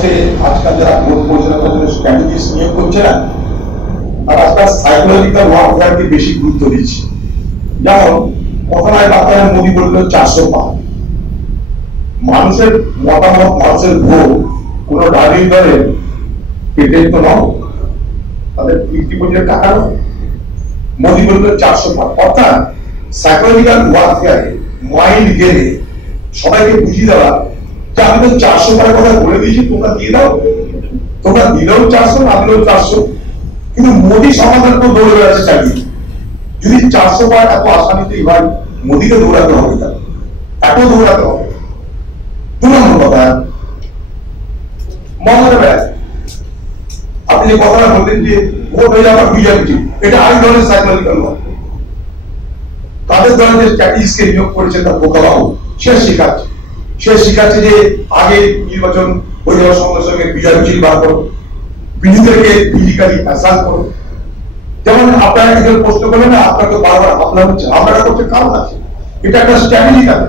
বসে আজকাল যারা ভোট পরিচালনা করছে স্ট্র্যাটেজিস্ট নিয়োগ করছে না, আর আজকাল সাইকোলজিক্যাল ওয়ারফেয়ারকে বেশি গুরুত্ব দিচ্ছে। যেমন কথায় বার্তায় মোদী বলল 400 পার। মানুষের মতামত, মানুষের ভোট কোন রাজনৈতিক দলের পেটের তো নয়, তাদের 50% টাকা নয়। মোদী বলল 400 পার, অর্থাৎ সাইকোলজিক্যাল ওয়ারফেয়ারে মাইন্ড গেলে সবাইকে বুঝিয়ে দেওয়া যে আমি তো 400 পারের কথা বলে দিয়েছি, তোমরা দিয়ে দাও। তোমরা দিলেও 400, না দিলেও 400। কিন্তু মোদী সমাধান তো দৌড়ে বেড়াচ্ছে চালিয়ে। যদি 400 পার এত আসানিতেই হয়, মোদীকে দৌড়াতে হবে, তার এত দৌড়াতে হবে। 2 নম্বর কথা, মমতা ব্যানার্জি আপনি যে কথাটা বললেন যে ভোট হয়ে যাওয়ার বিজেপি, এটা আরেক ধরনের সাইকোলজিক্যাল ওয়ারফেয়ার। তাদের দলের যে স্ট্র্যাটেজিস্টকে নিয়োগ করেছে তার বোকাবাবু, সে শিখাচ্ছে যে আগে নির্বাচন হয়ে যাওয়ার সঙ্গে সঙ্গে বিজেপি বার করো, বিরোধীদেরকে ফিজিক্যালি অ্যাসাল্ট করো। যেমন আপনারা একজন প্রশ্ন করলেন না, আপনাকে বারবার হামলা হচ্ছে, হামলাটা করতে কারণ আছে। এটা একটা স্ট্র্যাটেজি, থাকে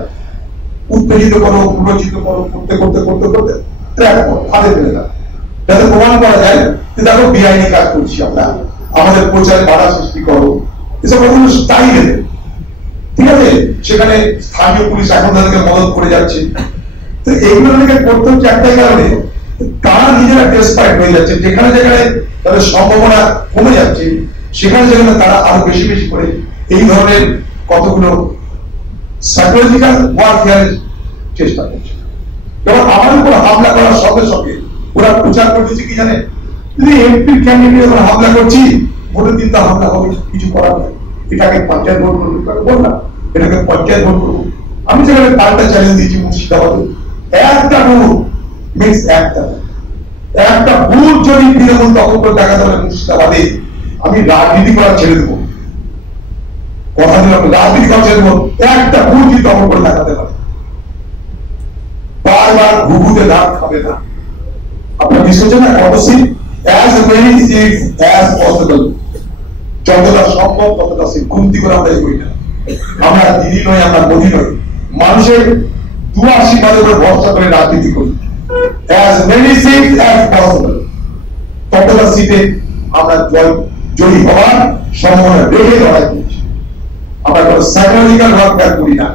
উত্তেজিত করো, প্ররোচিত করো, করতে করতে করতে করতে ট্র্যাপ করো, ফাঁদে ফেলে দাও, যাতে প্রমাণ করা যায় যে দেখো বেআইনি কাজ করছি আমরা, আমাদের প্রচারে বাধা সৃষ্টি করো, এসব কোনো স্থায়ী দেবে। ঠিক আছে, সেখানে স্থানীয় পুলিশ এখন তাদেরকে মদত করে যাচ্ছে। তো এগুলো থেকে করতে হচ্ছে একটাই কারণে, তারা নিজেরা ডেসপারেট হয়ে যাচ্ছে। যেখানে যেখানে তাদের সম্ভাবনা কমে যাচ্ছে, সেখানে যেখানে তারা আরো বেশি বেশি করে এই ধরনের কতগুলো সাইকোলজিক্যাল ওয়ারফেয়ারের চেষ্টা করছে। যেমন আমার উপর হামলা করার সঙ্গে সঙ্গে ওরা প্রচার করতেছে কি জানে, যদি এমপি ক্যান্ডিডেট আমরা হামলা করছি, ভোটের দিন তো হামলা হবে, কিছু করার নেই, এটাকে পঞ্চায়েত ভোট করবো, বললাম এটাকে পঞ্চায়েত ভোট করবো। আমি যেখানে পাল্টা চ্যালেঞ্জ দিয়েছি মুর্শিদাবাদে, একটা ভোট মিনস একটা ভোট যদি তৃণমূল দখল করে দেখা যাবে মুর্শিদাবাদে, আমি রাজনীতি করা ছেড়ে দেবো। কথা দিলাম, রাজনীতি করা ছেড়ে দেবো, একটা ভোট যদি দখল করে দেখাতে পারে। বারবার ঘুঘুতে দাঁত খাবে না। আপনার বিশ্বাস না, অবশ্যই as many seats as possible, যতটা সম্ভব ততটা সিট কমতি করে আমরা এগোই না। আমরা দিদি নই, আমরা মোদী নই, মানুষের দুয়া আশীর্বাদের উপরে ভরসা করে রাজনীতি করি। as many seats as possible, ততটা সিটে আমরা জয়ী হওয়ার সম্ভাবনা রেখে লড়াই করছি। আমরা কোনো সাইকোলজিক্যাল ওয়ারফেয়ার করি না।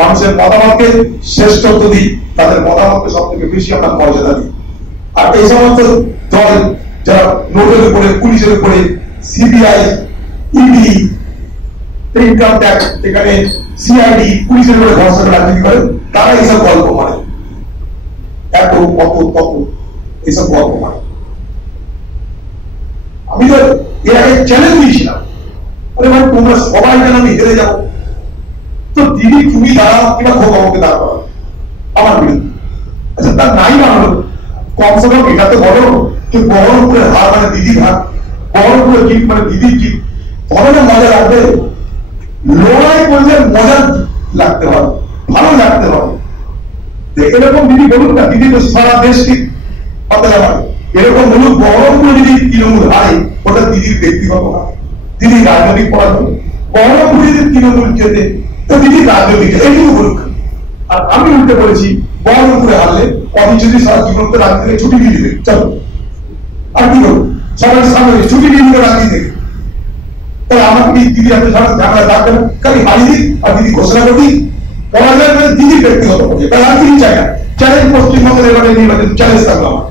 মানুষের মতামতকে শ্রেষ্ঠত্ব দিই, তাদের মতামতকে সব থেকে বেশি আমরা মর্যাদা দিই। আর এই সমস্ত দল যারা নোটের উপরে, পুলিশের উপরে, সিবিআই, ইডি, ইনকাম ট্যাক্স, এখানে সিআইডি, পুলিশের উপরে ভরসা করে রাজনীতি করে, তারা এইসব গল্প মানে এত কত তত এইসব গল্প মানে। আমি তো এর আগে চ্যালেঞ্জ দিয়েছিলাম, আরে ভাই তোমরা সবাই যেন আমি হেরে যাবো, তো দিদি তুমি দাঁড়াও কিংবা খোকাকে দাঁড় করাও আমার বিরুদ্ধে। আচ্ছা তার নাই বানালো, কমসে কম এটা তো বলো যে বহরমপুরের হার মানে দিদির হার, বহরমপুরের জিত মানে দিদির জিত। তবে মজা লাগবে, লড়াই করলে মজা লাগতে পারে, ভালো লাগতে পারে। এরকম দিদি বলুন না, দিদি তো সারা দেশকে পাতালে পারে। এরকম বলুন বহরমপুরে যদি তৃণমূল হারে, ওটা দিদির ব্যক্তিগত না, দিদির রাজনৈতিক পরাজয়। বহরমপুরে যদি তৃণমূল জেতে, তো দিদির রাজনৈতিক, এইটুকু বলুন। আর আমি উল্টে বলেছি, বহরমপুরে হারলে অফিস যদি সারা জীবন রাজনীতি থেকে ছুটি দিয়ে দিবে, চলো আর কি করবো, সবাই সামনে ছুটি দিয়ে দিবে রাজনীতি থেকে। তাহলে আমাকে দিদি আপনি সারা ঝামেলা রাখবেন, খালি হারিয়ে দিই আর দিদি ঘোষণা করে দিই। পরাজয় মানে দিদির ব্যক্তিগত পর্যায়ে, তাহলে আর কিছু চাই না। চ্যালেঞ্জ পশ্চিমবঙ্গের এবারে নির্বাচন চ্যালেঞ্জ থাকলো আমার।